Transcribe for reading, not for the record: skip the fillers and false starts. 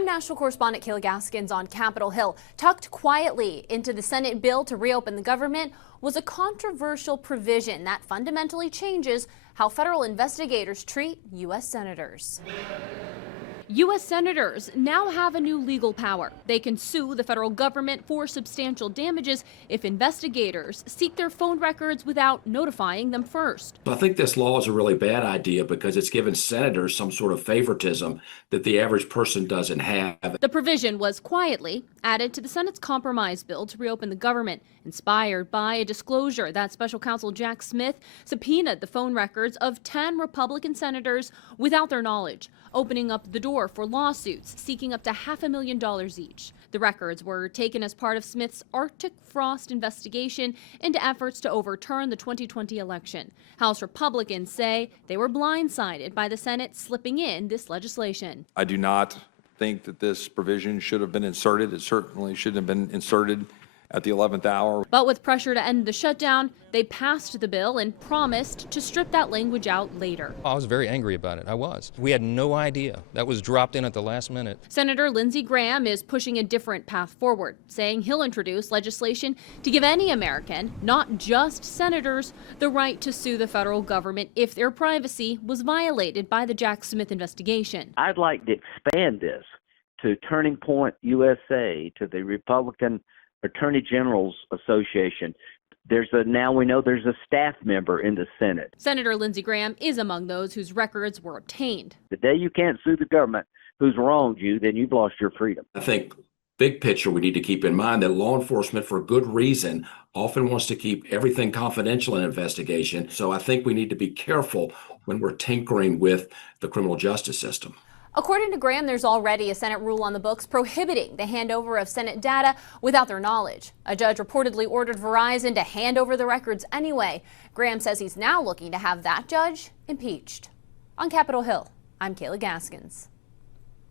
I'm national correspondent Kayla Gaskins on Capitol Hill. Tucked quietly into the Senate bill to reopen the government was a controversial provision that fundamentally changes how federal investigators treat U.S. senators. U.S. senators now have a new legal power. They can sue the federal government for substantial damages if investigators seek their phone records without notifying them first. I think this law is a really bad idea because it's given senators some sort of favoritism that the average person doesn't have. The provision was quietly added to the Senate's compromise bill to reopen the government, inspired by a disclosure that Special Counsel Jack Smith subpoenaed the phone records of 10 Republican senators without their knowledge, opening up the door for lawsuits seeking up to $500,000 each. The records were taken as part of Smith's Arctic frost investigation into efforts to overturn the 2020 election. House Republicans say they were blindsided by the Senate slipping in this legislation. I do not think that this provision should have been inserted. It certainly shouldn't have been inserted at the 11th hour. But with pressure to end the shutdown, they passed the bill and promised to strip that language out later. I was very angry about it. I was. We had no idea. That was dropped in at the last minute. Senator Lindsey Graham is pushing a different path forward, saying he'll introduce legislation to give any American, not just senators, the right to sue the federal government if their privacy was violated by the Jack Smith investigation. I'd like to expand this to Turning Point USA, to the Republican Attorney General's Association. Now we know there's a staff member in the Senate. Senator Lindsey Graham is among those whose records were obtained. The day you can't sue the government who's wronged you, then you've lost your freedom. I think big picture, we need to keep in mind that law enforcement, for good reason, often wants to keep everything confidential in an investigation. So I think we need to be careful when we're tinkering with the criminal justice system. According to Graham, there's already a Senate rule on the books prohibiting the handover of Senate data without their knowledge. A judge reportedly ordered Verizon to hand over the records anyway. Graham says he's now looking to have that judge impeached. On Capitol Hill, I'm Kayla Gaskins.